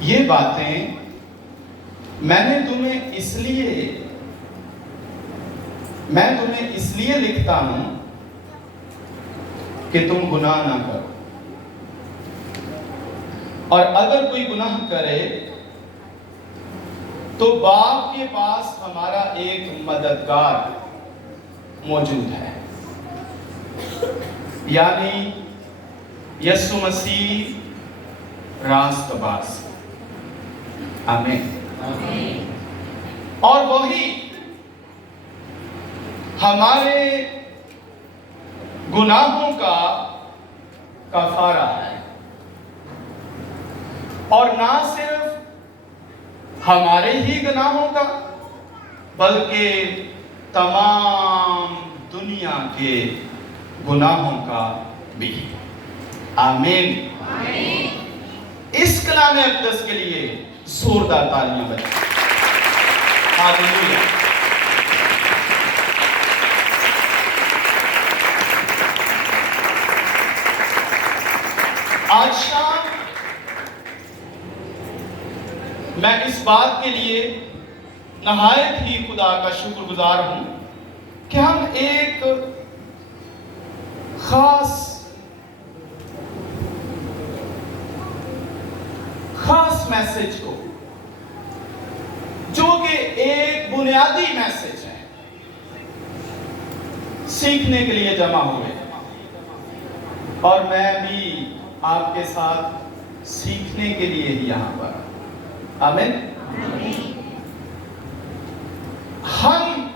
یہ باتیں میں تمہیں اس لیے لکھتا ہوں کہ تم گناہ نہ کرو، اور اگر کوئی گناہ کرے تو باپ کے پاس ہمارا ایک مددگار موجود ہے، یعنی یسوع مسیح راست باز۔ آمین۔ اور وہی ہمارے گناہوں کا کفارہ ہے، اور نہ صرف ہمارے ہی گناہوں کا بلکہ تمام دنیا کے گناہوں کا بھی۔ آمین۔ اس کلام اقدس کے لیے زوردار تالیاں بجائیں۔ ہاللیلویا۔ آج شام میں اس بات کے لیے نہایت ہی خدا کا شکر گزار ہوں کہ ہم ایک خاص میسج کو، جو کہ ایک بنیادی میسج ہے، سیکھنے کے لیے جمع ہوئے، اور میں بھی آپ کے ساتھ سیکھنے کے لیے ہی یہاں پر۔ آمین۔ ہم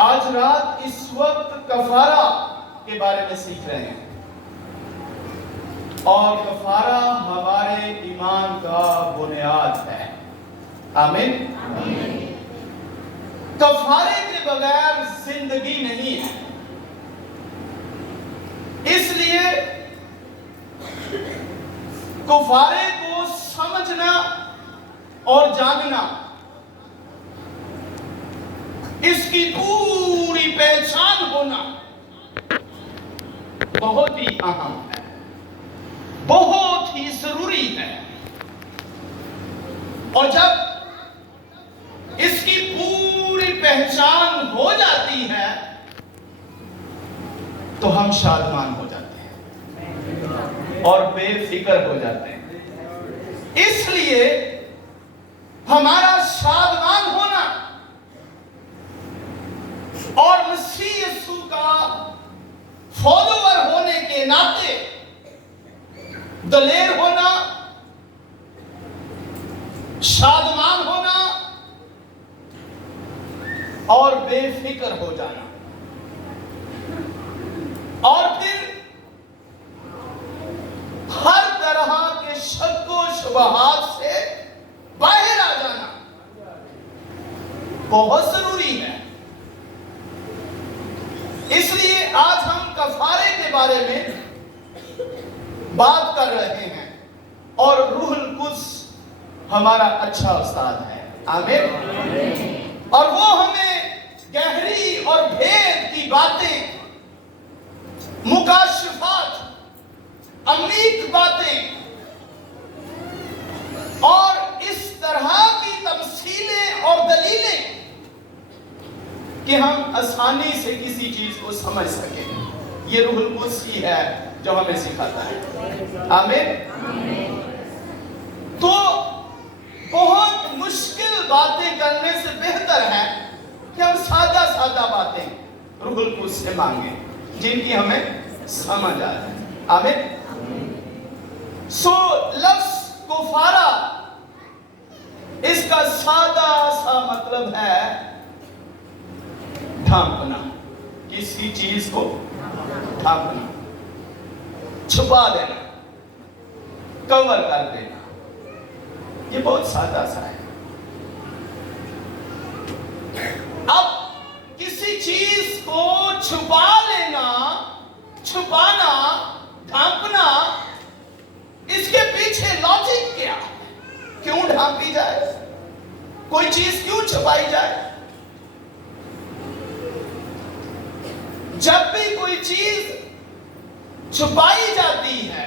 آج رات اس وقت کفارہ کے بارے میں سیکھ رہے ہیں، اور کفارہ ہمارے ایمان کا بنیاد ہے۔ آمین۔ کفارے کے بغیر زندگی نہیں ہے، اس لیے کفارے کو سمجھنا اور جاننا، اس کی پوری پہچان ہونا بہت ہی اہم ہے، بہت ہی ضروری ہے۔ اور جب اس کی پوری پہچان ہو جاتی ہے تو ہم شادمان ہو جاتے ہیں اور بے فکر ہو جاتے ہیں۔ اس لیے ہمارا شادمان ہونا اور مسیح یسوع کا فالوور ہونے کے ناطے دلیر ہونا، شادمان ہونا اور بے فکر ہو جانا، اور پھر ہر طرح کے شک و شبہات سے باہر آ جانا بہت ضروری ہے۔ اس لیے آج ہم کفارے کے بارے میں بات کر رہے ہیں، اور روح القدس ہمارا اچھا استاد ہے۔ آمین۔ اور وہ ہمیں گہری اور بھید کی باتیں، مکاشفات، عمیق باتیں اور اس طرح کی تمثیلیں اور دلیلیں کہ ہم آسانی سے کسی چیز کو سمجھ سکیں، یہ روح القدس ہی ہے جو ہمیں سکھاتا ہے۔ آمین۔ تو بہت مشکل باتیں کرنے سے بہتر ہے کہ ہم سادہ سادہ باتیں روح القدس سے مانگیں، جن کی ہمیں سمجھ آ جائے۔ آمین۔ سو لفظ کفارہ، اس کا سادہ سا مطلب ہے ڈھانپنا، کسی چیز کو ڈھانپنا، چھپا دینا، کور کر دینا۔ یہ بہت سادہ سا ہے۔ اب کسی چیز کو چھپا لینا، چھپانا، ڈھانپنا، اس کے پیچھے لاجک کیا ہے؟ کیوں ڈھانپی جائے؟ کوئی چیز کیوں چھپائی جائے؟ جب بھی کوئی چیز چھپائی جاتی ہے،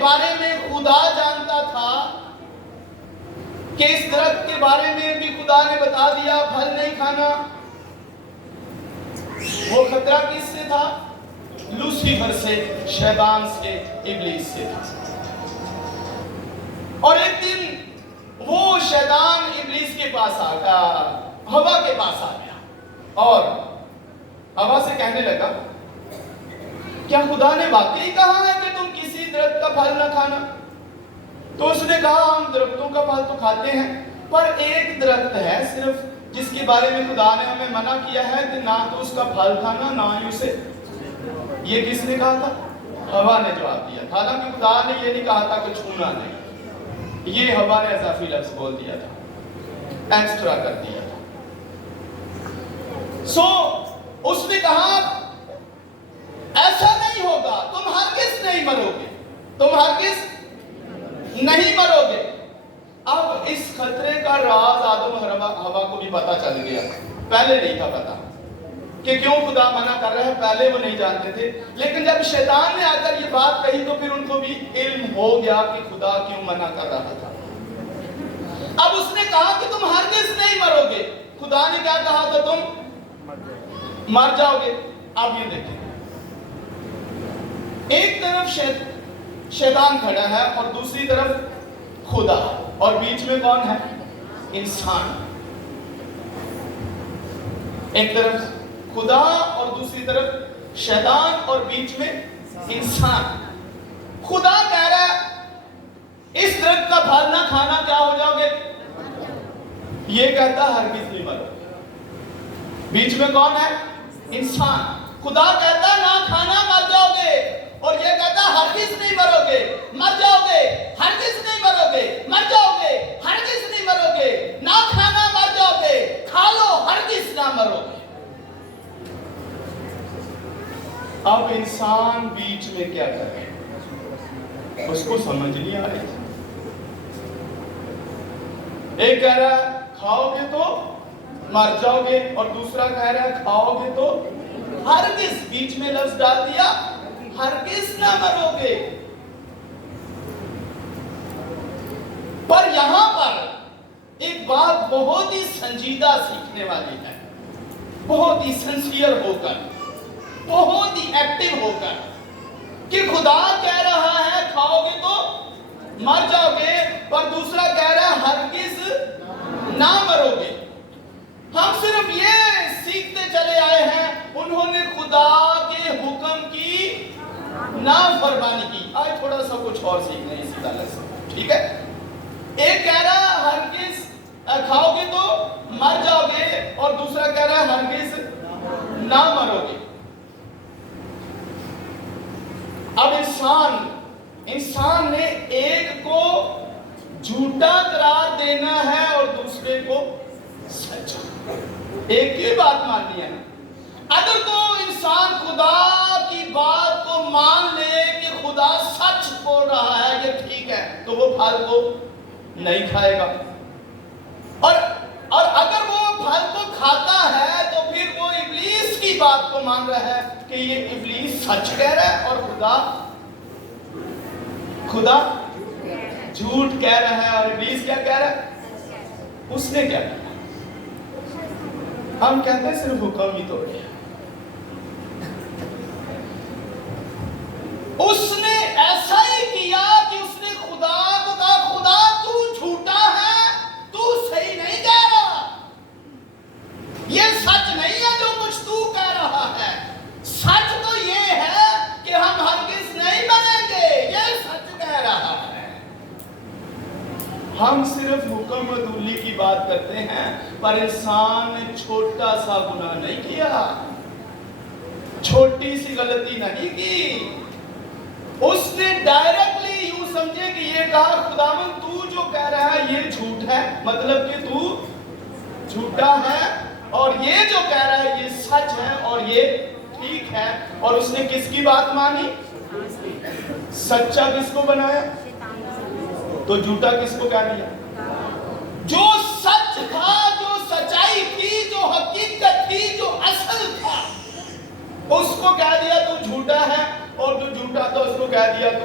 بارے میں خدا جانتا تھا کہ اس درخت کے بارے میں بھی خدا نے بتا دیا پھل نہیں کھانا. وہ خطرہ کس سے تھا؟ لوسیفر سے، شیطان سے، ابلیس سے تھا. اور ایک دن وہ شیطان ابلیس کے پاس آ گیا، ہوا کے پاس آ گیا اور ہوا سے کہنے لگا کیا خدا نے واقعی کہا ہے کہ تم کسی درخت کا پھل نہ کھانا؟ تو اس نے کہا ہم درختوں کا پھل تو کھاتے ہیں، پر ایک درخت ہے صرف جس کے بارے میں خدا نے ہمیں منع کیا ہے کہ نہ تو اس کا پھل کھانا نہ ہی اسے. یہ کس نے کہا تھا؟ ہوا نے جواب دیا تھا. حالانکہ خدا نے یہ نہیں کہا تھا کہ چھونا نہیں، یہ ہوا نے اضافی لفظ بول دیا تھا، ایکسٹرا کر دیا تھا. اس نے کہا ایسا نہیں ہوگا، تم ہرگز نہیں مرو گے، تم ہرگز نہیں مرو گے. اب اس خطرے کا راز آدم اور ہوا کو بھی پتا چل گیا. پہلے نہیں تھا پتا کہ کیوں خدا منع کر رہا ہے، پہلے وہ نہیں جانتے تھے. لیکن جب شیطان نے آ کر یہ بات کہی تو پھر ان کو بھی علم ہو گیا کہ خدا کیوں منع کر رہا تھا. اب اس نے کہا کہ تم ہرگز نہیں مرو گے. خدا نے کیا کہا تھا؟ تم مر جاؤ گے. اب یہ دیکھیں، ایک طرف شیطان کھڑا ہے اور دوسری طرف خدا، اور بیچ میں کون ہے؟ انسان. ایک طرف خدا اور دوسری طرف شیطان اور بیچ میں انسان. خدا کہہ رہا ہے اس درخت کا پھل نہ کھانا کیا ہو جاؤ گے. یہ کہتا ہرگز نہیں مرو. بیچ میں کون ہے؟ انسان. خدا کہتا نہ کھانا مر جاؤ گے، اور یہ کہتا ہرگز نہیں مرو گے، مر جاؤ گے، ہرگز نہیں مرو گے، مر جاؤ گے، ہرگز نہیں مرو گے. نہ کھانا مر جاؤ گے، کھا لو ہرگز نہ مرو گے. اب انسان بیچ میں کیا کرے؟ اس کو سمجھ نہیں آ رہی. ایک کہہ رہا ہے کھاؤ گے تو مر جاؤ گے، اور دوسرا کہہ رہا ہے کھاؤ گے تو ہرگز. بیچ میں لفظ ڈال دیا ہرگز نہ مرو گے. پر یہاں پر ایک بات بہت ہی سنجیدہ سیکھنے والی ہے، بہت ہی سنسیئر ہو کر، بہت ہی ایکٹیو ہو کر، کہ خدا کہہ رہا ہے کھاؤ گے تو مر جاؤ گے، پر دوسرا کہہ رہا ہے ہرگز نہ مرو گے. ہم صرف یہ سیکھتے چلے آئے ہیں انہوں نے خدا کے حکم کی نافرمانی کی. آج تھوڑا سا کچھ اور سیکھنا ہے اسی تعلق سے، ٹھیک ہے. ایک کہہ رہا ہے ہرگز کھاؤ گے تو مر جاؤ گے، اور دوسرا کہہ رہا ہے ہرگز نہ مرو گے. اب انسان نے ایک کو جھوٹا قرار دینا ہے اور دوسرے کو سچا. ایک ہی بات ماننی ہے. اگر تو انسان خدا کی بات کو مان لے کہ خدا سچ بول رہا ہے، یہ ٹھیک ہے، تو وہ پھل کو نہیں کھائے گا. اور اگر وہ پھل کو کھاتا ہے تو پھر وہ ابلیس کی بات کو مان رہا ہے کہ یہ ابلیس سچ کہہ رہا ہے اور خدا جھوٹ کہہ رہا ہے. اور ابلیس کیا کہہ رہا ہے؟ اس نے کیا کیا؟ ہم کہتے ہیں صرف حکم ہی توڑ دیا. اس نے ایسا ہی کیا کہ اس نے خدا کو کہا خدا تو جھوٹا ہے، تو صحیح نہیں کہہ رہا، یہ سچ نہیں ہے جو کچھ تو کہہ رہا ہے. سچ تو یہ ہے کہ ہم ہرگز نہیں بنیں گے، یہ سچ کہہ رہا ہے. ہم صرف حکم عدولی کی بات کرتے ہیں، پر انسان نے چھوٹا سا گناہ نہیں کیا، چھوٹی سی غلطی نہیں کی. اس نے ڈائریکٹلی یوں سمجھے کہ یہ کہا خداوند تو جو کہہ رہا ہے یہ جھوٹ ہے، مطلب کہ تو جھوٹا ہے، اور یہ جو کہہ رہا ہے یہ سچ ہے اور یہ ٹھیک ہے. اور اس نے کس کی بات مانی؟ سچا کس کو بنایا تو جھوٹا کس کو کہہ دیا؟ جو سچ تھا، جو سچائی تھی، جو حقیقت تھی، جو اصل تھا، اس کو کہہ دیا تو جھوٹا ہے، اور جو جھوٹا تھا اس کو کہہ دیا تو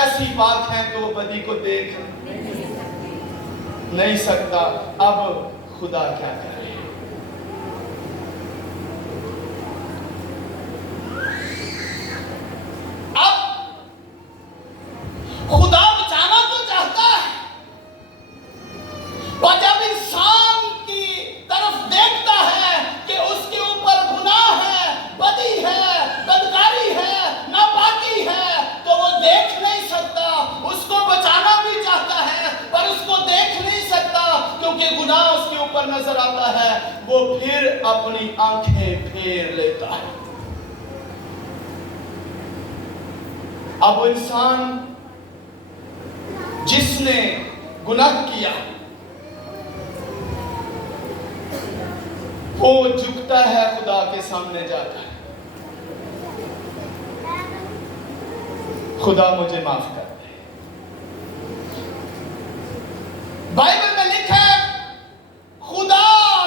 ایسی پاک ہیں کہ وہ بدی کو دیکھ نہیں سکتا. اب خدا کیا کرے؟ اب خدا بچانا تو چاہتا ہے، اور جب انسان کی طرف دیکھتا ہے کہ اس کے اوپر گناہ ہے، بدی ہے، بدکاری ہے، ناپاکی ہے، تو وہ دیکھ نہیں سکتا. اس کو بچانا بھی چاہتا ہے پر اس کو دیکھ نہیں سکتا کیونکہ گناہ اس کے اوپر نظر آتا ہے. وہ پھر اپنی آنکھیں پھیر لیتا ہے. اب وہ انسان جس نے گناہ کیا وہ جھکتا ہے خدا کے سامنے جا کر، خدا مجھے معاف کر دے. بائبل میں لکھا ہے خدا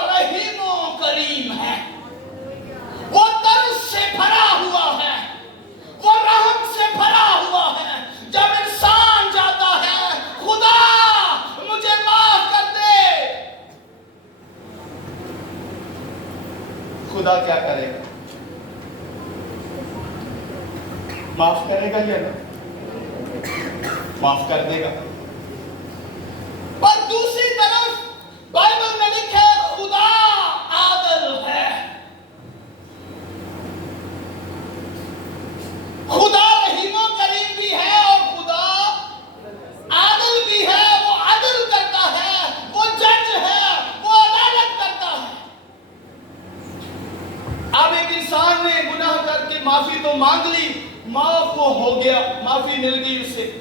رحیم و کریم ہے، وہ ترس سے بھرا ہوا ہے، وہ رحم سے بھرا ہوا ہے. جب انسان جاتا ہے خدا مجھے معاف کر دے، خدا کیا کرے گا؟ معاف کرے گا یا نہ؟ معاف کر دے گا. پر دوسری طرف بائبل میں لکھا ہے خدا عادل ہے، خدا رحیم و کریم بھی ہے اور خدا عادل بھی ہے. وہ عدل کرتا ہے، وہ جج ہے، وہ عدالت کرتا ہے. اب ایک انسان نے گناہ کر کے معافی تو مانگ لی، معاف وہ ہو گیا، معافی مل گئی اسے،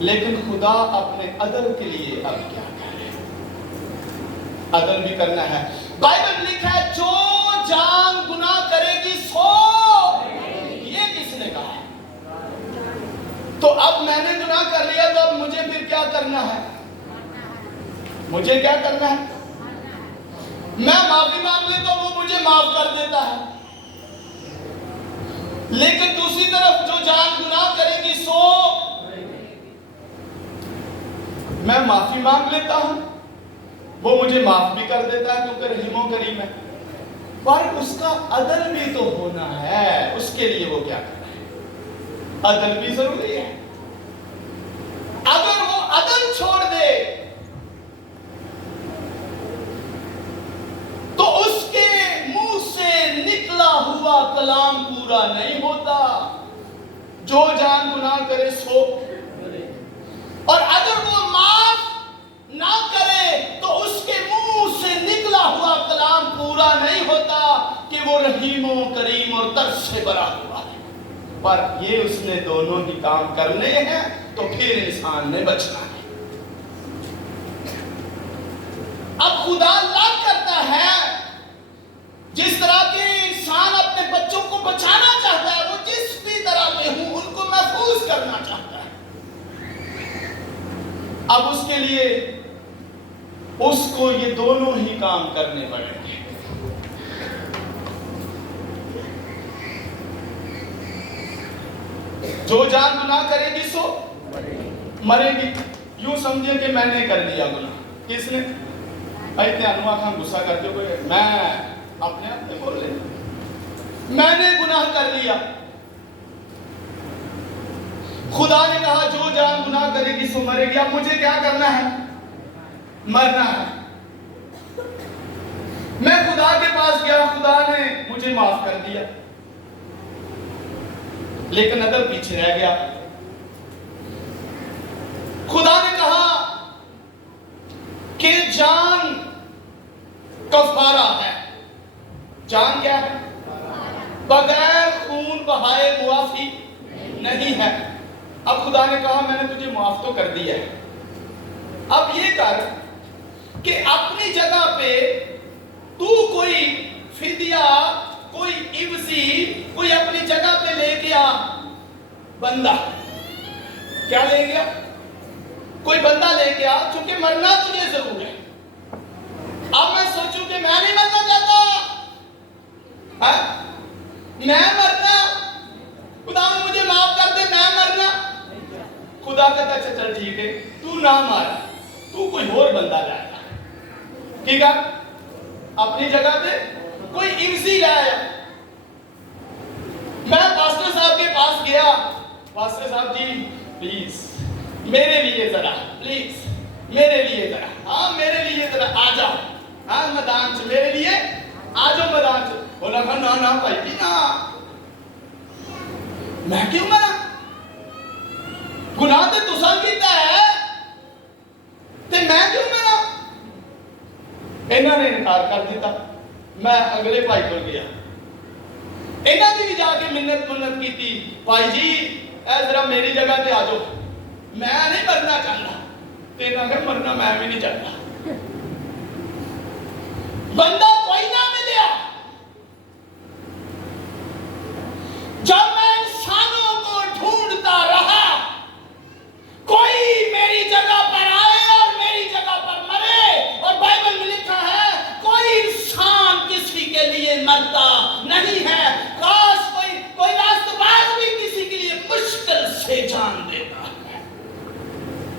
لیکن خدا اپنے عدل کے لیے اب کیا کرے؟ عدل بھی کرنا ہے. بائبل میں لکھا ہے جو جان گناہ کرے گی سو. یہ کس نے کہا؟ تو اب میں نے گناہ کر لیا تو اب مجھے پھر کیا کرنا ہے؟ مجھے کیا کرنا ہے؟ میں معافی مانگ لیتا ہوں، وہ مجھے معاف کر دیتا ہے. لیکن دوسری طرف جو جان گناہ کرے گی سو. میں معافی مانگ لیتا ہوں، وہ مجھے معاف بھی کر دیتا ہے کیونکہ رحیم و کریم ہے. پر اس کا عدل بھی تو ہونا ہے، اس کے لیے وہ کیا کر رہا ہے؟ عدل بھی ضروری ہے. اگر وہ عدل چھوڑ دے تو اس کے منہ سے نکلا ہوا کلام پورا نہیں ہوتا. جو جان گناہ کرے سو. اور اگر وہ معاف نہ کرے تو اس کے منہ سے نکلا ہوا کلام پورا نہیں ہوتا کہ وہ رحیم و کریم اور ترس سے بھرا ہوا ہے. پر یہ اس نے دونوں ہی کام کرنے ہیں تو پھر انسان نے بچنا ہے. اب خدا لاگ کرتا ہے جس طرح کے انسان اپنے بچوں کو بچانا چاہتا ہے، وہ جس بھی طرح کے ہوں ان کو محفوظ کرنا چاہتا ہے. اب اس کے لیے اس کو یہ دونوں ہی کام کرنے پڑیں گے. جو جان گناہ کرے گی سو مرے گی. یوں سمجھے کہ میں نے کر لیا گناہ. کس نے؟ اتنے انواع خان غصہ کرتے ہوئے میں اپنے آپ میں بول رہے میں نے گناہ کر لیا. خدا نے کہا جو جان گناہ کرے گی سو مرے گی. اب مجھے کیا کرنا ہے؟ مرنا ہے. میں خدا کے پاس گیا، خدا نے مجھے معاف کر دیا، لیکن عدل پیچھے رہ گیا. خدا نے کہا کہ جان کفارہ ہے. جان کیا ہے؟ بغیر خون بہائے معافی نہیں ہے. اب خدا نے کہا میں نے تجھے معاف تو کر دیا ہے، اب یہ کر کہ اپنی جگہ پہ تو کوئی فدیہ، کوئی عوضی، کوئی اپنی جگہ پہ لے گیا بندہ. کیا لے گیا؟ کوئی بندہ لے گیا، چونکہ مرنا تجھے ضرور ہے. اب میں سوچوں کہ میں نہیں مرنا چاہتا، میں مرنا، خدا مجھے معاف کر دے، میں مرنا. خدا کہتا اچھا چل ٹھیک ہے تو نہ مارا, تو کوئی اور بندہ لائے گا, ٹھیک ہے, اپنی جگہ پہ کوئی عرضی لایا. میں پاسٹر صاحب کے پاس گیا, پاسٹر صاحب جی پلیز میرے لیے ذرا, پلیز میرے لیے ذرا, ہاں میرے لیے ذرا آ جاؤ, ہاں میدان سے میرے لیے آ جاؤ میدان سے. بولا کہ نا بھائی جی نا, میں کیوں مرا, گناہ تے تساں کیتا ہے تے میں کیوں مرا. انہوں نے انکار کر دیتا. میں اگلے بھائی کو گیا, انہوں نے بھی جا کے منت کی تھی, بھائی جی اے ذرا میری جگہ تے آ جاؤ, میں نہیں مرنا چاہتا. تے انہوں نے مرنا میں بھی نہیں چاہتا. بندہ کوئی نہ ملیا. جب میں انسانوں کو ڈھونڈتا رہا, کوئی میری جگہ پر آئے اور میری جگہ پر مرے. اور بائبل میں لکھا ہے کوئی انسان کسی کے لیے مرتا نہیں ہے, کاش کوئی راست باز بھی کسی کے لیے مشکل سے جان دیتا ہے.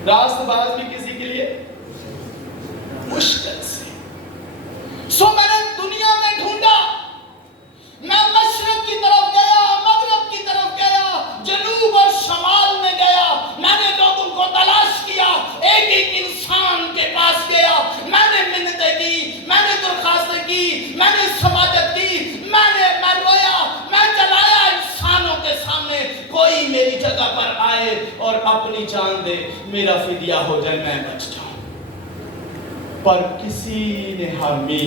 راست باز بھی کسی کے لیے مشکل سے. سو میں نے دنیا میں ڈھونڈا, میں مشرق کی طرف گیا, مغرب کی طرف گیا, جنوب اور شمال میں گیا. میں نے لوگوں کو تلاش کیا, ایک ایک انسان کے پاس گیا. میں نے منتیں کی, میں نے درخواستیں کی, میں نے سماجت کی, میں رویا, میں چلایا انسانوں کے سامنے. کوئی میری جگہ پر آئے اور اپنی جان دے, میرا فدیہ ہو جائے, میں بچ جاؤں. پر کسی نے حامی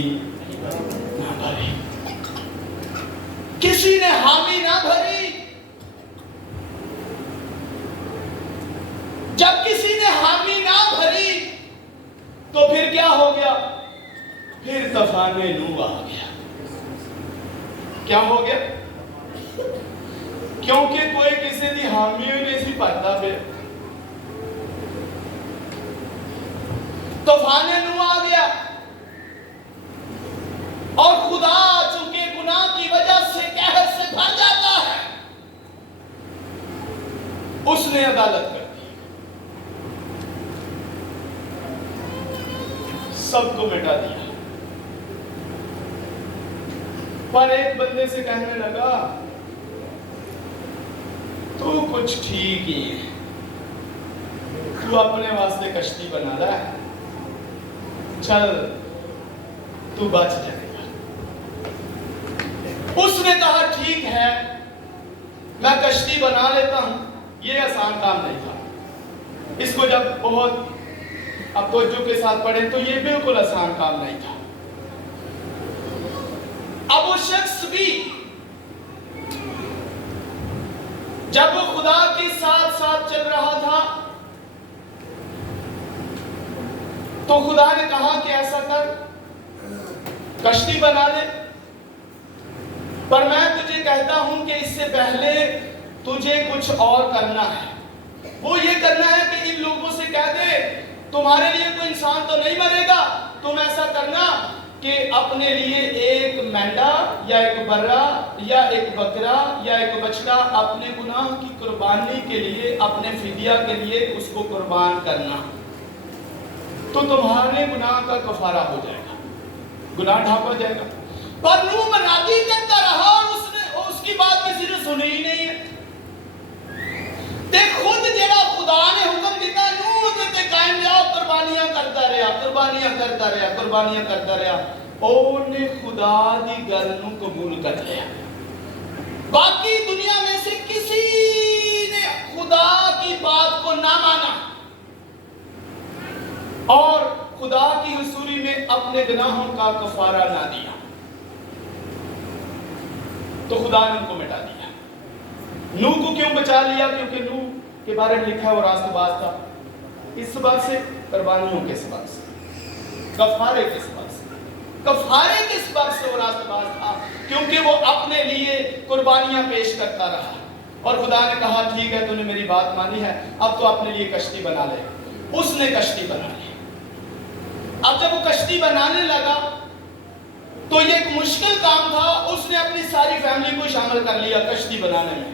نہ بھری, کسی نے حامی نہ بھری. جب کسی نے حامی نہ بھری تو پھر کیا ہو گیا, پھر طوفان نوح آ گیا. کیا ہو گیا, کیونکہ کوئی کسی دی حامی نہیں سی پڑھتا پہ, طوفان نوح آ گیا. اور خدا چونکہ گناہ کی وجہ سے قہر سے بھر جاتا ہے, اس نے عدالت کر دی, سب کو مٹا دیا. پر ایک بندے سے کہنے لگا تو کچھ ٹھیک ہی ہے, تو اپنے واسطے کشتی بنا رہا ہے, چل تو بچ جائے گا. اس نے کہا ٹھیک ہے میں کشتی بنا لیتا ہوں. یہ آسان کام نہیں تھا. اس کو جب بہت اب توجہ کے ساتھ پڑھیں تو یہ بالکل آسان کام نہیں تھا. اب وہ شخص بھی جب وہ خدا کے ساتھ ساتھ چل رہا تھا تو خدا نے کہا کہ ایسا کر, کشتی بنا لے, پر میں تجھے کہتا ہوں کہ اس سے پہلے تجھے کچھ اور کرنا ہے. وہ یہ کرنا ہے کہ ان لوگوں سے کہہ دے تمہارے لیے کوئی انسان تو نہیں مرے گا, تم ایسا کرنا کہ اپنے لیے ایک مینڈا یا ایک برا یا ایک بکرا یا ایک بچڑا اپنے گناہ کی قربانی کے لیے, اپنے فدیہ کے لیے اس کو قربان کرنا, تو تمہارے گناہ کا کفارہ ہو جائے گا, گناہ ڈھانپا جائے گا. پر نوح منادی کرتا رہا اور اس کی بات کسی نے سنی ہی نہیں ہے. تے خود جڑا خدا نے حکم دیتا نوح تے قائم رہا, قربانیاں کرتا رہا, قربانیاں کرتا رہا, قربانیاں کرتا رہا. اور نے خدا دی گل نو قبول کر لیا. باقی دنیا میں سے کسی نے خدا کی بات کو نہ مانا اور خدا کی حضوری میں اپنے گناہوں کا کفارہ نہ دیا, تو خدا نے ان کو مٹا دیا. نوح کو کیوں بچا لیا؟ کیونکہ نوح کے بارے میں لکھا ہے وہ راست باز تھا. اس سبب سے, قربانیوں کے سبب سے, کفارے کے سبب سے, کفارے کے سبب سے وہ راست باز تھا, کیونکہ وہ اپنے لیے قربانیاں پیش کرتا رہا. اور خدا نے کہا ٹھیک ہے تو نے میری بات مانی ہے, اب تو اپنے لیے کشتی بنا لے. اس نے کشتی بنا لی. اب جب وہ کشتی بنانے لگا تو یہ ایک مشکل کام تھا. اس نے اپنی ساری فیملی کو شامل کر لیا کشتی بنانے میں.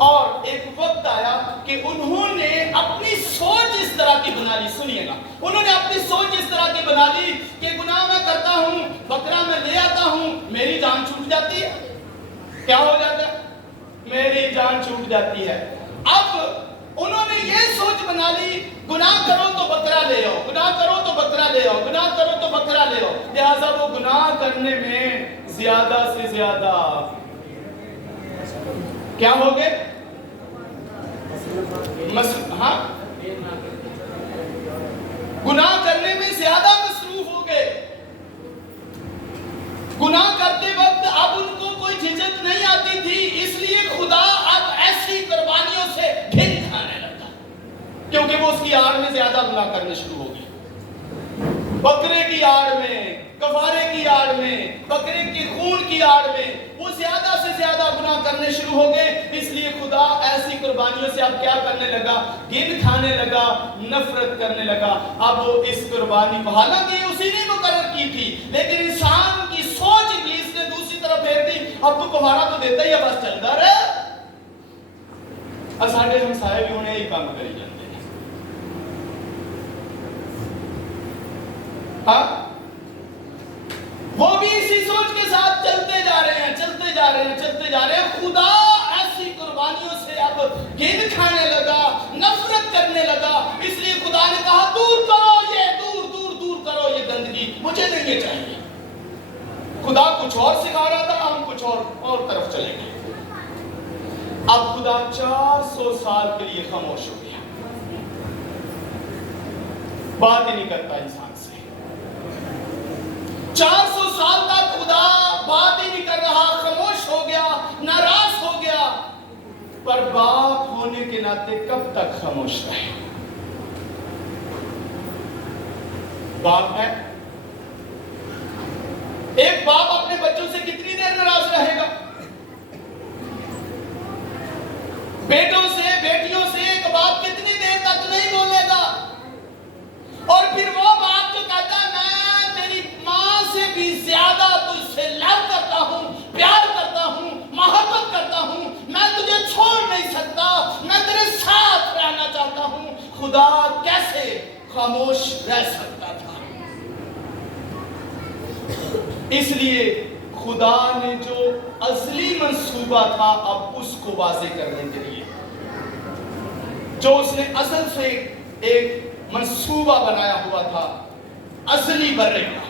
اور ایک وقت آیا کہ انہوں نے اپنی سوچ اس طرح کی بنا لی. سنیے گا, انہوں نے اپنی سوچ اس طرح کی بنا لی کہ گناہ میں کرتا ہوں, بکرا میں لے آتا ہوں, میری جان چھوٹ جاتی ہے. کیا ہو جاتا ہے؟ میری جان چھوٹ جاتی ہے. اب انہوں نے یہ سوچ بنا لی, گناہ کرو تو بکرا لے آؤ, گناہ کرو تو بکرا لے آؤ, گناہ کرو تو بکرا لے آؤ. لہٰذا وہ گناہ کرنے میں زیادہ سے زیادہ کیا ہو گئے؟ ہاں, گناہ کرنے میں زیادہ مصروف ہو گئے. گناہ کرتے وقت اب ان کو کوئی جھجک نہیں آتی تھی, اس لیے خدا اب ایسی قربانیوں سے گھن کھانے لگا, کیونکہ وہ اس کی آڑ میں زیادہ گناہ کرنے شروع ہو گئے. بکرے کی آڑ میں, کفارے کی آڑ میں, بکرے کے خون کی آڑ میں وہ زیادہ سے زیادہ گناہ کرنے شروع ہو گئے. اس لیے خدا ایسی قربانیوں سے اب کیا کرنے لگا؟ گن کھانے لگا, نفرت کرنے لگا. اب وہ اس قربانی کو, حالانکہ اسی نے مقرر کی تھی, لیکن انسان کی سوچ ابلیس نے دوسری طرف پھیر دی. اب تو کفارہ تو دیتا ہی ہے, بس چلتا رہے. ساڈے ہمسائے بھی انہیں ہی کام کری جاتے ہیں. ہاں, وہ بھی اسی سوچ کے ساتھ چلتے جا رہے ہیں, چلتے جا رہے ہیں, چلتے جا رہے ہیں. خدا ایسی قربانیوں سے اب گن کھانے لگا, نفرت کرنے لگا. اس لیے خدا نے کہا دور کرو یہ, دور دور دور کرو یہ گندگی, مجھے نہیں یہ چاہیے. خدا کچھ اور سکھا رہا تھا, ہم کچھ اور طرف چلے گئے. اب خدا 400 سال کے لیے خاموش ہو گیا, بات ہی نہیں کرتا انسان سے. 400 سال تک خدا بات ہی نہیں کر رہا, خاموش ہو گیا, ناراض ہو گیا. پر باپ ہونے کے ناطے کب تک خاموش رہے؟ باپ ہے, ایک باپ اپنے بچوں سے کتنی دیر ناراض رہے گا؟ بیٹوں سے, بیٹیوں سے ایک باپ کتنی دیر تک نہیں بولے گا؟ اور پھر وہ باپ جو کہتا ہے میں تیری ماں سے بھی زیادہ تجھ سے لو کرتا ہوں, پیار کرتا ہوں, محبت کرتا ہوں, میں تجھے چھوڑ نہیں سکتا, میں تیرے ساتھ رہنا چاہتا ہوں. خدا کیسے خاموش رہ سکتا تھا؟ اس لیے خدا نے جو ازلی منصوبہ تھا اب اس کو واضح کرنے کے لیے, جو اس نے اصل سے ایک منصوبہ بنایا ہوا تھا, ازلی برے کا,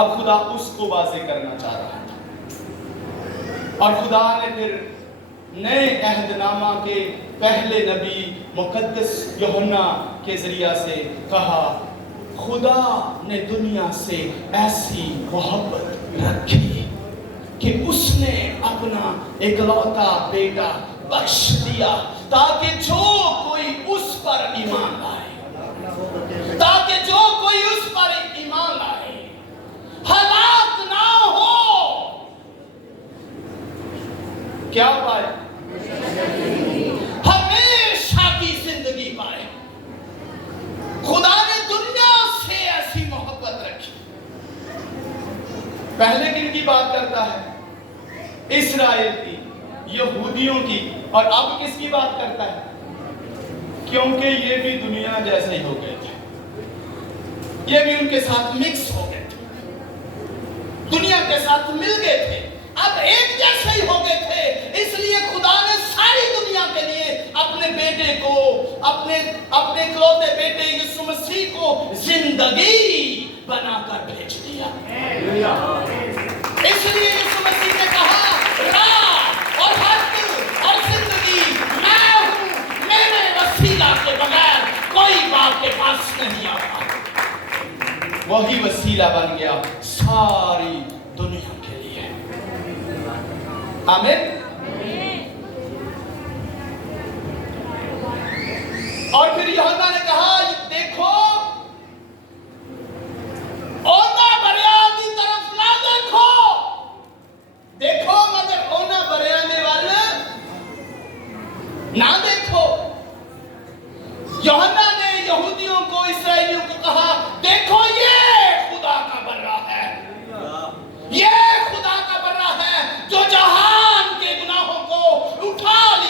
اب خدا اس کو واضح کرنا چاہ رہا تھا. اور خدا نے پھر نئے عہد نامہ کے پہلے نبی مقدس یوحنا کے ذریعہ سے کہا خدا نے دنیا سے ایسی محبت رکھی کہ اس نے اپنا اکلوتا بیٹا بخش دیا تاکہ جو کوئی اس پر ایمان لائے, تاکہ جو کوئی اس پر ایمان لائے ہلاک نہ ہو. کیا پائے؟ ہمیشہ کی زندگی پائے. خدا نے دنیا سے ایسی محبت رکھی. پہلے کن کی بات کرتا ہے؟ اسرائیل کی, یہودیوں کی. اور اب کس کی بات کرتا ہے؟ کیونکہ یہ بھی دنیا جیسے ہی ہو گئے تھے, یہ بھی ان کے ساتھ مکس ہو گئے تھے, دنیا کے ساتھ مل گئے تھے, اب ایک جیسے ہی ہو گئے تھے. اس لیے خدا نے ساری دنیا کے لیے اپنے بیٹے کو, اپنے اکلوتے بیٹے یسوع مسیح کو زندگی بنا کر بھیج دیا. اس لیے یسوع مسیح نے کہا راہ اور حق اور زندگی میں ہوں, میرے وسیلہ کے بغیر کوئی باپ کے پاس نہیں آتا. وہی وسیلہ بن گیا ساری دنیا کے لیے. آمین. اور پھر یوحنا نے کہا دیکھو اونا بریان کی طرف نہ دیکھو, دیکھو مگر اونا بریانے والے نہ دیکھو. یوحنا نے یہودیوں کو, اسرائیلیوں کو کہا دیکھو یہ خدا کا برا ہے, یہ خدا کا برا ہے جو جہان کے گناہوں کو اٹھا لیا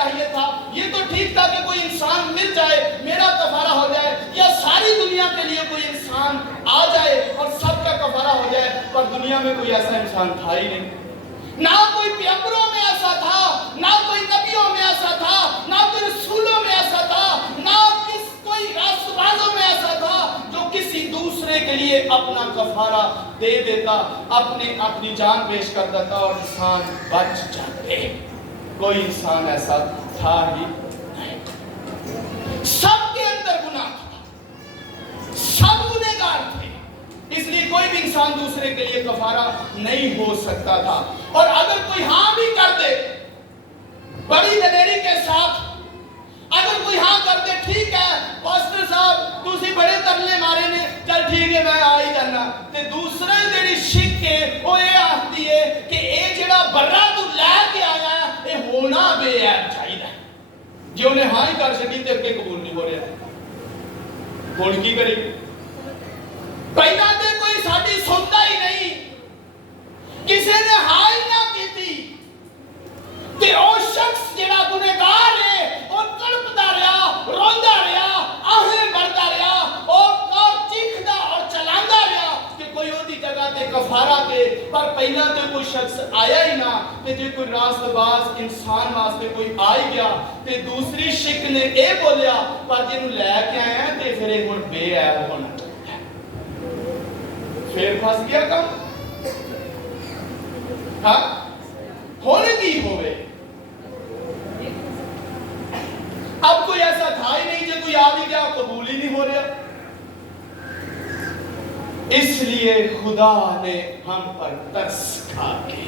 چاہیے تھا، یہ تو ٹھیک تھا کہ کوئی انسان مل جائے، میرا کفارہ ہو جائے، یا ساری دنیا کے لیے کوئی انسان آ جائے اور سب کا کفارہ ہو جائے، پر دنیا میں کوئی ایسا انسان تھا ہی نہیں۔ نہ کوئی پیغمبروں میں ایسا تھا، نہ کوئی نبیوں میں ایسا تھا، نہ کوئی رسولوں میں ایسا تھا، نہ کوئی راستبازوں میں ایسا تھا جو کسی دوسرے کے لیے اپنا کفارہ دے دیتا، اپنی جان پیش کر دیتا اور انسان بچ جاتے۔ کوئی انسان ایسا تھا ہی نہیں۔ سب کے اندر گناہ تھا، سب گنہگار تھے، اس لیے کوئی بھی انسان دوسرے کے لیے کفارہ نہیں ہو سکتا تھا۔ اور اگر کوئی ہاں بھی کر دے بڑی دلیری کے ساتھ، اگر کوئی ہاں کر دے، ٹھیک ہے پاسٹر صاحب تسی بڑے ترلے مارے نے، چل ٹھیک ہے میں آ ہی جانا، تے دوسرے جڑی شک ہے وہ یہ آختی ہے کہ اے جڑا برا تو لے کے آیا ہے اے ہونا بے عیب چاہیے، جی انہیں ہاں ہی کر سکی تے اگے قبول نہیں ہو رہا، ہن کی کرے؟ پہلا تے کوئی ساڈی سنتا ہی نہیں، کسی نے ہاں ہی نہ کیتی، تے او شخص جڑا گنہگار ہے وہ تڑپدا رہیا، روندا رہیا، آہیں بھردا رہیا، اور چیخدا اور چلاندا رہیا کہ کوئی اودی جگہ تے کفارہ دے، پر پہلا تے کوئی شخص آیا ہی نہ، تے جے کوئی راست باز انسان واسطے کوئی آئی گیا تے دوسری شک نے اے بولیا پر جنوں لے کے آیا تے پھر اے ہن بے عیب ہونا چاہیے، پھر پھس گیا کم۔ ہاں ہونے کی ہوئے، اب کوئی ایسا تھا ہی نہیں، جو کوئی آ بھی گیا قبول ہی نہیں ہو رہا۔ اس لیے خدا نے ہم پر ترس کھا کے،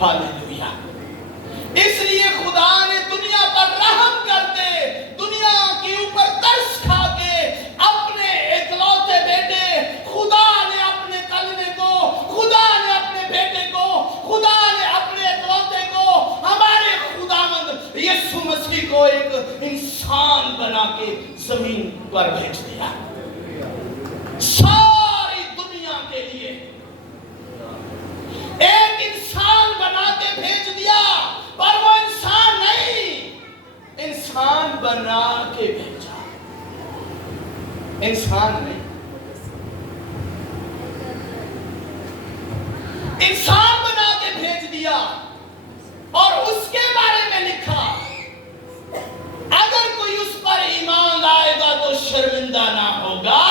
ہاللیلویہ، اس لیے خدا نے دنیا پر رحم کرتے، دنیا کے اوپر ترس کھا کے اپنے اکلوتے بیٹے، خدا نے اپنے کلمے کو، خدا نے اپنے بیٹے کو، خدا نے اپنے اکلوتے کو، ہمارے خداوند یسوع مسیح کو ایک انسان بنا کے زمین پر بھیج دیا، ساری دنیا کے لیے ایک انسان بنا کے بھیج دیا، پر وہ انسان نہیں، انسان بنا کے بھیجا، انسان نہیں، انسان بنا کے بھیج دیا، اور اس کے بارے میں لکھا اگر کوئی اس پر ایمان لائے گا تو شرمندہ نہ ہوگا،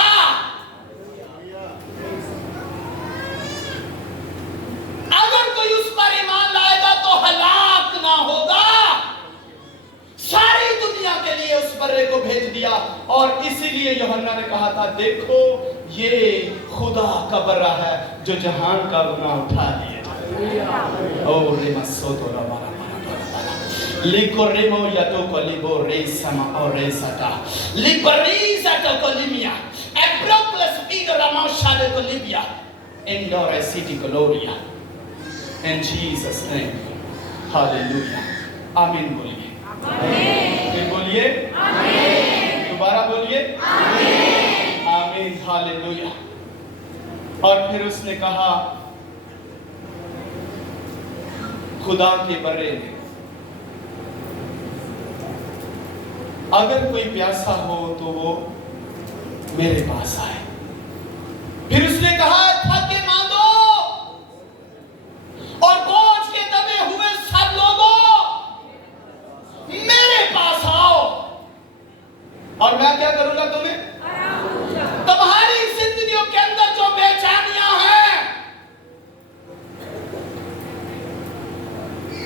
اگر کوئی اس پر ایمان لائے گا تو ہلاک نہ ہوگا، ساری دنیا کے لیے اس برے کو بھیج دیا۔ اور اسی لیے یوحنا نے کہا تھا دیکھو یہ خدا کا برا ہے جو جہان کا گناہ اٹھا لیا، او ریمسو تو ربارا لیکو ریمو یاتو کو لیبو ریسما او ریساتا لیبریزا تو کو لیمیا ایبروکلس ایگر رامو شادے کو لیبیا انڈور ایسیٹی کلوریا in Jesus name hallelujah آمین بولیے، آمین بولیے، آمین دوبارہ بولیے، آمین آمین ہاللیلویہ۔ اور پھر اس نے کہا خدا کے برے نے اگر کوئی پیاسا ہو تو وہ میرے پاس آئے، پھر اس نے کہا تھکے ماندو اور بوجھ کے دبے ہوئے سب لوگوں میرے پاس آؤ اور میں کیا کروں گا تمہیں؟ تمہاری زندگیوں کے اندر جو بے چینیاں ہیں،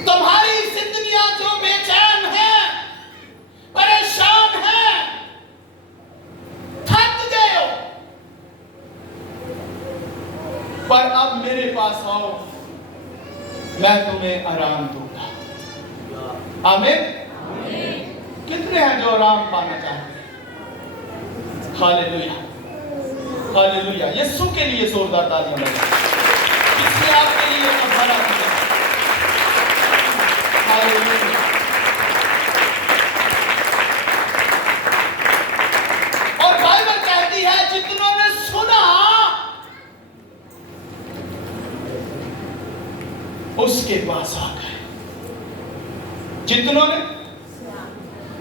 تمہاری زندگیاں جو بے چین ہیں، پریشان ہیں، تھک گئے ہو، پر اب میرے پاس آؤ میں تمہیں آرام دوں گا۔ آمین۔ کتنے ہیں جو آرام پانا چاہتے ہیں؟ ہاللیلویہ ہاللیلویہ۔ یسوع کے لیے زوردار تالیاں بجائیں، اس نے آپ کے لیے ابھارا کیا۔ ہاللیلویہ۔ اور بائبل کہتی ہے جتنوں نے سنا اس کے پاس آ گئے، جتنوں نے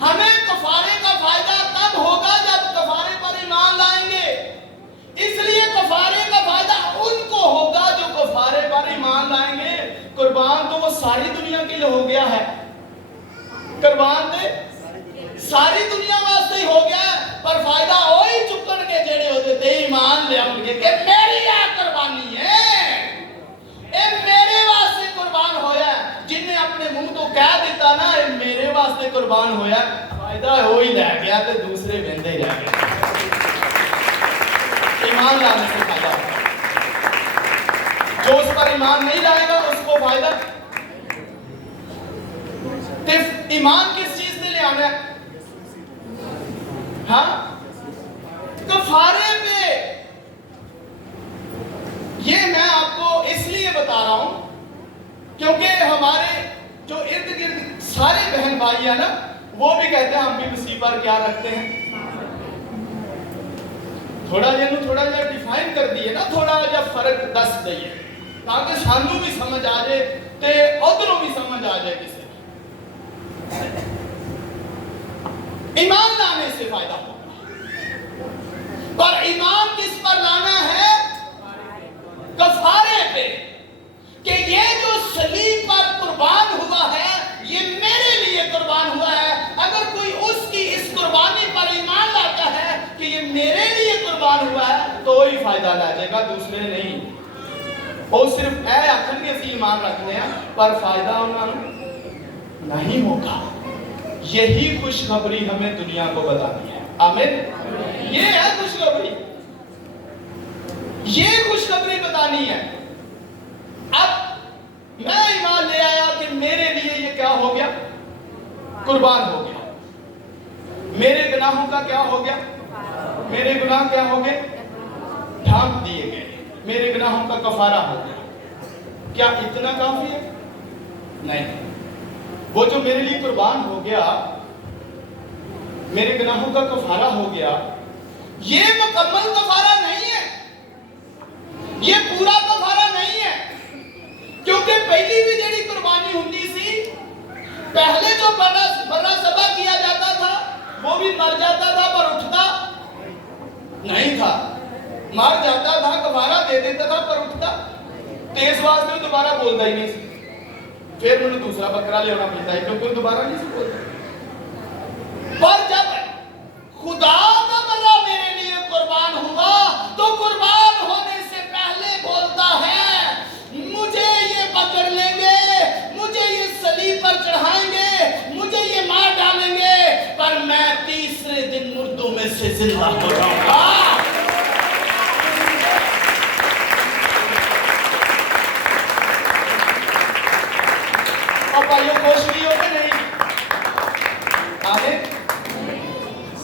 ہمیں کفارے کا فائدہ تب ہوگا جب کفارے پر ایمان لائیں گے. اس لیے کفارے کا فائدہ ان کو ہوگا جو کفارے پر ایمان لائیں گے. قربان تو وہ ساری دنیا کے لیے ہو گیا ہے. قربان دے ساری دنیا واسطے ہی ہو گیا ہے، پر فائدہ وہی چکن کے جڑے ہوتے تھے ایمان لے آؤ گے کہ میری یہ قربانی ہے، اے میرے واسطے قربان ہویا ہے. جن نے اپنے منہ تو کہہ دیتا نا اے میرے واسطے قربان ہویا، فائدہ وہی لے گیا تے دوسرے بندے رہ گئے. ایمان لانے سے فائدہ ہوگا. جو اس پر ایمان نہیں لائے گا اس کو فائدہ. ایمان کس چیز نے لے آنا ہے؟ ہاں کفارے پہ. یہ میں آپ کو اس لیے بتا رہا ہوں کیونکہ ہمارے جو ارد گرد سارے بہن بھائی ہیں نا وہ بھی کہتے ہیں ہم بھی مسیح پر کیا رکھتے ہیں. تھوڑا جہا ڈیفائن کر دیے نا، تھوڑا جہا فرق دس دئیے تاکہ سانوں بھی سمجھ آ جائے تے ادھروں بھی سمجھ آ جائے. کسی ایمان لانے سے فائدہ ہوگا، پر ایمان کس پر لانا ہے؟ کفارے پہ، کہ یہ جو صلیب پر قربان ہوا ہے یہ میرے لیے قربان ہوا ہے. اگر کوئی اس کی اس قربانی پر ایمان لاتا ہے کہ یہ میرے لیے قربان ہوا ہے تو وہی فائدہ لے جائے گا، دوسرے نہیں. وہ صرف اے آخر کے اسی ایمان رکھتے ہیں پر فائدہ انہوں نہیں ہوگا. یہی خوشخبری ہمیں دنیا کو بتانی ہے. آمین. یہ ہے خوشخبری، یہ خوشخبری بتانی ہے. اب میں ایمان لے آیا کہ میرے لیے یہ کیا ہو گیا؟ قربان ہو گیا. میرے گناہوں کا کیا ہو گیا؟ میرے گناہ کیا ہو گئے؟ ڈھانپ دیے گئے. میرے گناہوں کا کفارہ ہو گیا. کیا اتنا کافی ہے؟ نہیں. وہ جو میرے لیے قربان ہو گیا، میرے گناہوں کا کفارہ ہو گیا، یہ مکمل کفارہ نہیں ہے، یہ پورا کفارہ نہیں ہے. کیونکہ پہلی بھی جڑی قربانی ہوتی سی، پہلے جو بڑا ذبح کیا جاتا تھا وہ بھی مر جاتا تھا پر اٹھتا نہیں تھا. مر جاتا تھا، کفارہ دے دیتا تھا پر اٹھتا تیز واسطے دوبارہ بولتا ہی نہیں سی. پھر انہیں دوسرا بکرا لے آنا پڑتا ہے کیونکہ دوبارہ نہیں سی بولتا. پر جب خدا کا بندہ میرے لیے قربان ہوا تو قربان ہونے سے پہلے بولتا ہے مجھے یہ پکڑ لیں گے، مجھے یہ صلیب پر چڑھائیں گے، مجھے یہ مار ڈالیں گے، پر میں تیسرے دن مردوں میں سے زندہ ہو جاؤں گا. یہ خوش بھی ہو کہ نہیں؟ آگے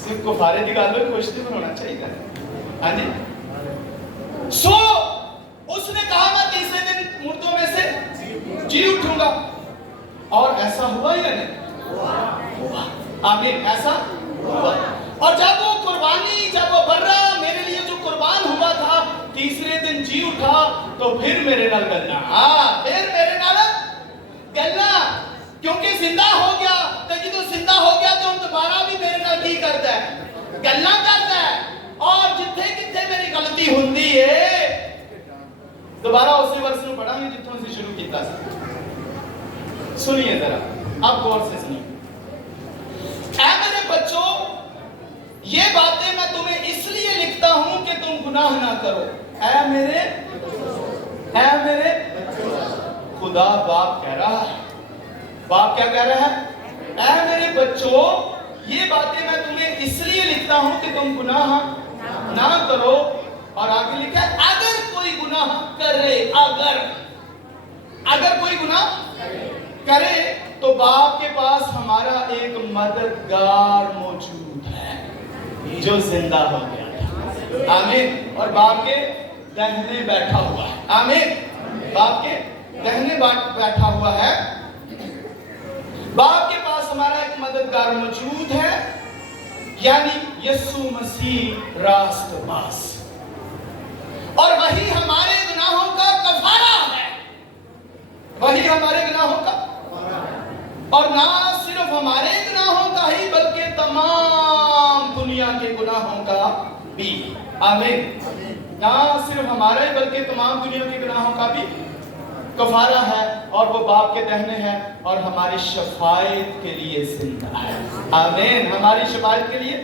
صرف کفارے کی گل میں خوش نہیں ہونا چاہیے. ہاں جی. سو اس نے کہا میں تیسرے دن مردوں میں سے جی اٹھوں گا. اور ایسا ہوا یا نہیں؟ ہوا. آمین. ایسا ہوا. اور جب وہ قربانی، جب وہ برا میرے لیے جو قربان ہوا تھا تیسرے دن جی اٹھا تو پھر میرے نال گلنا. پھر میرے نال گلنا، کیونکہ زندہ ہو گیا. تو جدو زندہ ہو گیا تو ہم دوبارہ بھی میرے نال کی کرتا ہے؟ گلنا کرتا ہے. اور جتھے کتھے میری غلطی ہوندی ہے دوبارہ اسی ورس نو پڑھا گے جتوں سے شروع کیتا سی. سنیے ذرا، اب غور سے سنیے. اے میرے بچوں، یہ باتیں میں تمہیں اس لیے لکھتا ہوں کہ تم گناہ نہ کرو. اے میرے خدا باپ کہہ رہا ہے. باپ کیا کہہ رہا ہے؟ اے میرے بچوں، یہ باتیں میں تمہیں اس لیے لکھتا ہوں کہ تم گناہ نہ کرو. اور آگے لکھا ہے اگر کوئی گناہ کرے، اگر کوئی گناہ کرے تو باپ کے پاس ہمارا ایک مددگار موجود ہے جو زندہ ہو گیا ہے. آمین. اور باپ کے دہنے بیٹھا ہوا ہے. آمین. باپ کے دہنے بیٹھا ہوا ہے. باپ کے پاس ہمارا ایک مددگار موجود ہے، یعنی یسوع مسیح راست باز. اور وہی ہمارے گناہوں کا کفارہ ہے. وہی ہمارے گناہوں کا، اور نہ صرف ہمارے گناہوں کا ہی بلکہ بھی. آمین. نہ صرف ہمارا ہی بلکہ تمام دنیا کے گناہوں کا بھی کفارہ ہے اور وہ باپ کے دہنے ہے اور ہماری شفاعت کے لیے زندہ ہے. آمین. ہماری شفاعت کے لیے.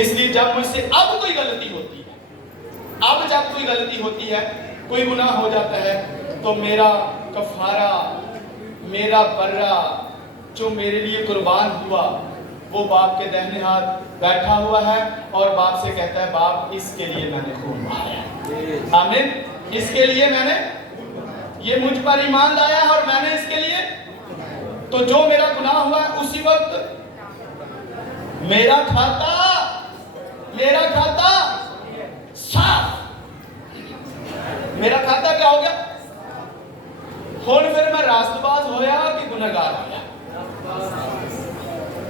اس لیے جب مجھ سے اب کوئی غلطی ہوتی ہے، اب جب کوئی غلطی ہوتی ہے، کوئی گناہ ہو جاتا ہے، تو میرا کفارہ، میرا برہ جو میرے لیے قربان ہوا، وہ باپ کے دہنے ہاتھ بیٹھا ہوا ہے اور باپ سے کہتا ہے باپ اس کے لیے میں نے خون بہایا. آمین. اس کے لیے میں نے، یہ مجھ پر ایمان لایا اور میں نے اس کے لیے، تو جو میرا گناہ ہوا ہے اسی وقت میرا کھاتا صاف. میرا کھاتا کیا ہو گیا؟ پھر میں راست باز ہویا کہ گنہگار ہویا.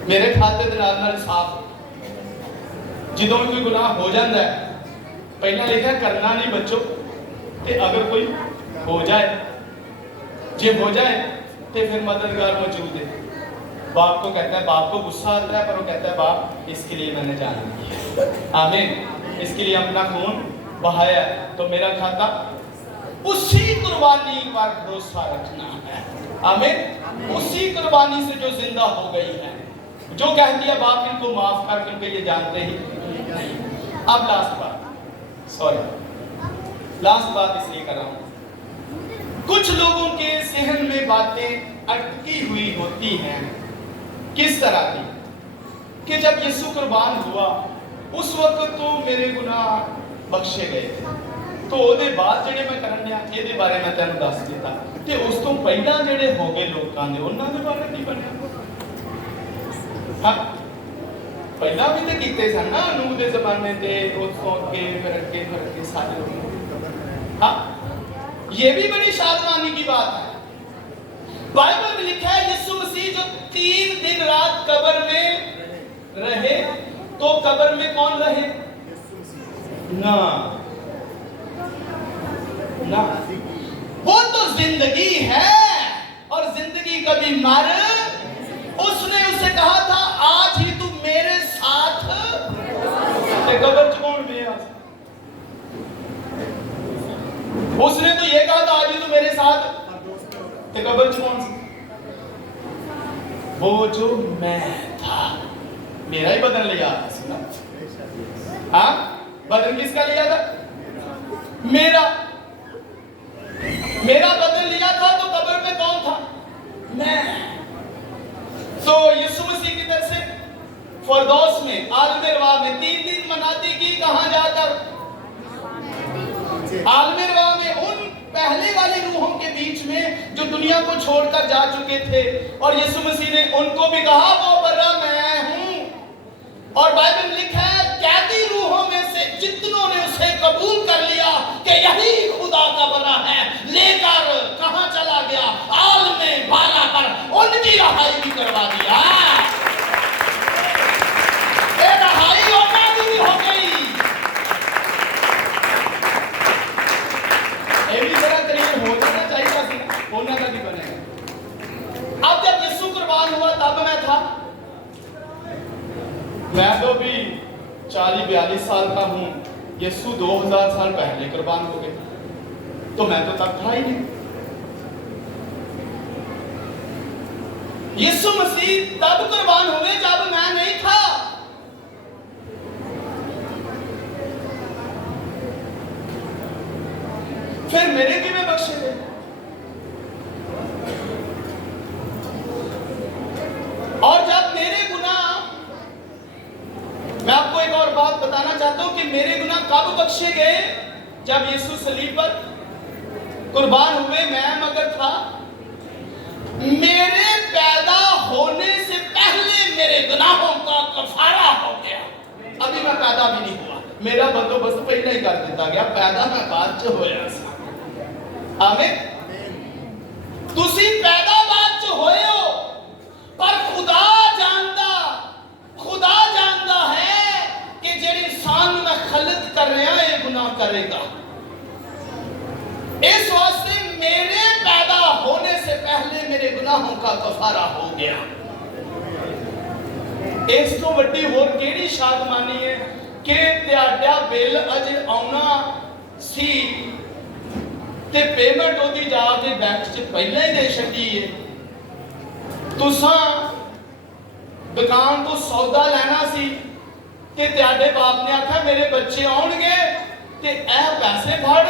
میرے کھاتے دے نال صاف. جدوں کوئی گناہ ہو جاتا ہے، پہلا لکھا کرنا نہیں بچو، تے اگر کوئی ہو جائے، جب ہو جائے تو پھر مددگار موجود ہے. باپ کو کہتا ہے، باپ کو غصہ آتا ہے پر وہ کہتا ہے باپ اس کے لیے میں نے جان دیا. آمین. اس کے لیے اپنا خون بہایا. تو میرا کھاتا اسی قربانی پر بھروسہ رکھنا ہے. آمین. اسی قربانی سے جو زندہ ہو گئی ہے، جو کہہ دیا باپ ان کو معاف کر، کیونکہ یہ جانتے ہی نہیں. اب لاسٹ بات اس لیے کر رہا ہوں، کچھ لوگوں کے ذہن میں باتیں اٹکی ہوئی ہوتی ہیں. کس طرح کی؟ کہ جب یسوع قربان ہوا اس وقت تو میرے گناہ بخشے گئے، تو او دے بعد جڑے میں کرنے یہ دے بارے میں تینوں دس دیتا، تے اس تو پہلا جڑے ہو گئے لوکاں دے انہاں دے بارے کی بنیا؟ ہاں پہلا بھی تے کیتے سن نا، نوح دے زمانے تے اس کو کے پھر کے سارے لوگ. ہاں یہ بھی بڑی شادمانی کی بات ہے. بائبل میں لکھا ہے یسوع مسیح جو 3 دن رات قبر میں رہے، تو قبر میں کون رہے؟ نہ وہ تو زندگی ہے اور زندگی کبھی مر. اس نے اسے کہا تھا آج ہی تو میرے ساتھ، قبر کون میں. اس نے تو یہ کہا تھا آج ہی تو میرے ساتھ، قبر کون سی؟ وہ جو میں تھا، میرا ہی بدن لیا تھا. ہاں بدن کس کا لیا تھا؟ میرا بدن لیا تھا. تو قبر میں کون تھا؟ میں. تو یسوع مسیح کی طرف سے فردوس میں، عالم روا میں 3 دن مناتی کی. کہاں جا کر؟ عالم روا میں، ان پہلے والی روحوں کے بیچ میں جو دنیا کو چھوڑ کر جا چکے تھے. اور یسوع مسیح نے ان کو بھی کہا وہ برا میں ہوں. اور بائبل لکھا ہے قیدی روحوں میں سے جتنوں نے اسے قبول کر لیا کہ یہی خدا کا برا ہے، لے کر کہاں چلا گیا؟ عالم بالا پر ان کی رہائی بھی کروا دیا. رہائی ہونا بھی ہو گئی. ہو جانا چاہیے ہونا کا بھی بنے گا. اب جب یسوع قربان ہوا تب میں تھا. میں تو بھی 40-42 سال کا ہوں. یسوع 2000 سال پہلے قربان ہو گئے، تو میں تو تب تھا ہی نہیں. یسوع مسیح تب قربان ہوئے جب میں نہیں تھا. پھر میرے کی میں بخشے گئے. اور جب میرے گناہ، میں آپ کو ایک اور بات بتانا چاہتا ہوں کہ میرے گناہ کب بخشے گئے؟ جب یسوع صلیب پر قربان ہوئے. میں مگر تھا، میرے پیدا ہونے سے پہلے میرے گناہوں کا کفارہ ہو گیا. ابھی میں پیدا بھی نہیں ہوا، میرا بندوبست پہلے ہی کر دیتا گیا. پیدا میں بعد چ ہویا سا. آمین. تسی پیدا بعد چ ہوئے ہو، پر خدا جانتا ہے کہ جڑے انسان میں خلق کر رہا ہے یہ گناہ کرے گا. اس واسطے میرے پیدا ہونے سے پہلے میرے گناہوں کا کفارہ ہو گیا. اس تو وڈی اور کیڑی شادمانی ہے کہ تہاڈا بل اجے آنا سی تے پیمنٹ ہوتی جا کے بینک چ پہلے ہی دے چھڈی ہے. تساں دکان تو سودا لینا سی تے تہاڈے باپ نے آکھا میرے بچے آن گے تے اے پیسے پھڑ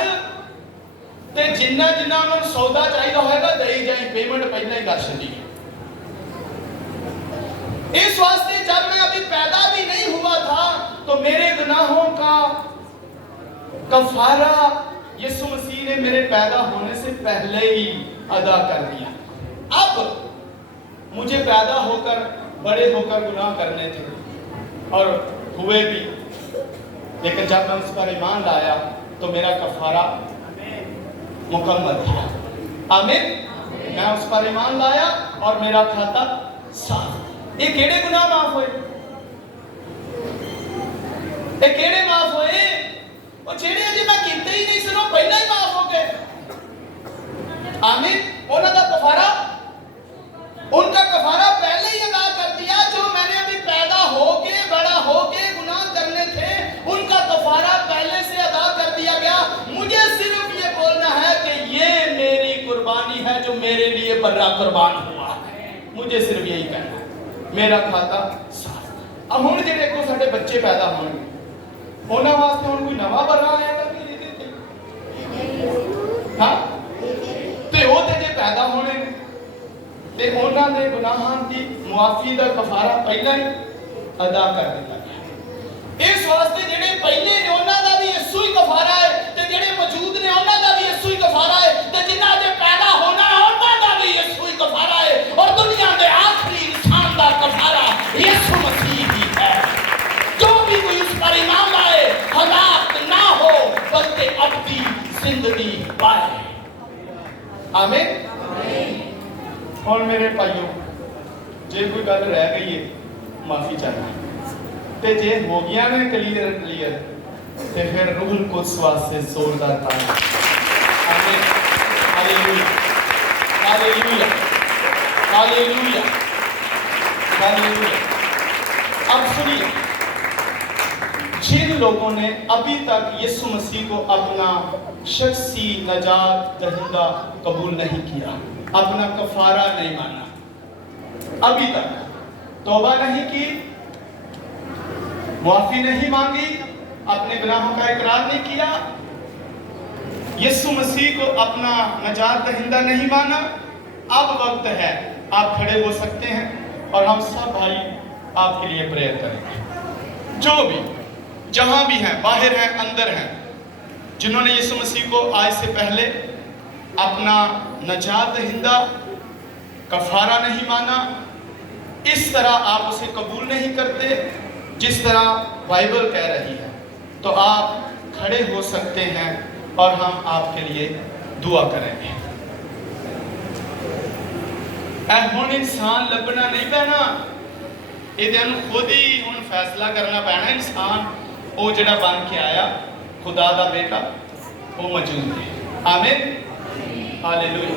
تے جنہ جنہ انہوں سودا چاہیے ہوئے گا دئی جائیں, پیمنٹ پہلے ہی کر چھڈی. اس واسطے جب میں ابھی پیدا بھی نہیں ہوا تھا تو میرے گناہوں کا کفارہ یسوع مسیح نے میرے پیدا ہونے سے پہلے ہی ادا کر دیا. اب مجھے پیدا ہو کر بڑے ہو کر گناہ کرنے تھے اور ہوئے بھی, لیکن جب میں اس پر ایمان لایا تو میرا کفارہ مکمل تھا. آمین. میں اس پر ایمان لایا اور میرا کھاتا صاف. یہ کیڑے گناہ معاف ہوئے؟ یہ کیڑے معاف ہوئے؟ وہ جیڑے اجے میں کیتے ہی نہیں سنو پہلے ہی معاف ہو گئے. آمین. انہاں دا کفارہ, ان کا کفارہ پہلے ہی ادا کر دیا. جو میں نے ابھی پیدا ہو کے بڑا ہو کے گناہ کرنے تھے ان کا کفارہ پہلے سے ادا کر دیا گیا. مجھے صرف یہ بولنا ہے کہ یہ میری قربانی ہے جو میرے لیے برا قربان ہوا ہے. مجھے صرف یہی کہنا ہے, میرا کھاتا صاف. اب ہن جڑے کو ساڈے بچے پیدا ہون گے انہاں واسطے ہن کوئی نواں برا آیا گا کہ ہاں تے او تے جے پیدا ہونے تے انہاں دے گناہاں دی معافی دا کفارہ پہلا ہی ادا کر دتا گیا. اس واسطے جڑے پہلے نے انہاں دا بھی یسوع ہی کفارہ ہے تے جڑے موجود نے انہاں دا بھی یسوع ہی کفارہ ہے تے جنہاں دے پیدا ہونا ہے انہاں دا بھی یسوع ہی کفارہ ہے. اور دنیا دے آخری انسان دا کفارہ یسوع مسیح ہی ہے. جو بھی کوئی اس پر ایمان لائے ہلاک نہ ہو بلکہ ابدی زندگی پائے. آمین. اور میرے بھائیوں جے کوئی گل رہ گئی ہے معافی چاہیے تے جے ہو گیا نا کلیئر تے پھر روح القدس واسطے زوردار تالی. آمین. ہالےلویا ہالےلویا ہالےلویا ہالےلویا. اب سنیے, جن لوگوں نے ابھی تک یسوع مسیح کو اپنا شخصی نجات دہندہ قبول نہیں کیا, اپنا کفارہ نہیں مانا, ابھی تک توبہ نہیں کی, معافی نہیں مانگی, اپنے گناہوں کا اقرار نہیں کیا, یسوع مسیح کو اپنا نجات دہندہ نہیں مانا, اب وقت ہے آپ کھڑے ہو سکتے ہیں اور ہم سب بھائی آپ کے لیے پریئر کریں گے. جو بھی جہاں بھی ہیں, باہر ہیں اندر ہیں, جنہوں نے یسوع مسیح کو آج سے پہلے اپنا نجات دہندہ کفارہ نہیں مانا, اس طرح آپ اسے قبول نہیں کرتے جس طرح بائبل کہہ رہی ہے, تو آپ کھڑے ہو سکتے ہیں اور ہم آپ کے لیے دعا کریں گے. اے ہن انسان لبنا نہیں پینا, یہ خود ہی ہن فیصلہ کرنا پینا. انسان وہ جڑا بن کے آیا خدا دا بیٹا وہ موجود ہے. آمین. ہالےلویا.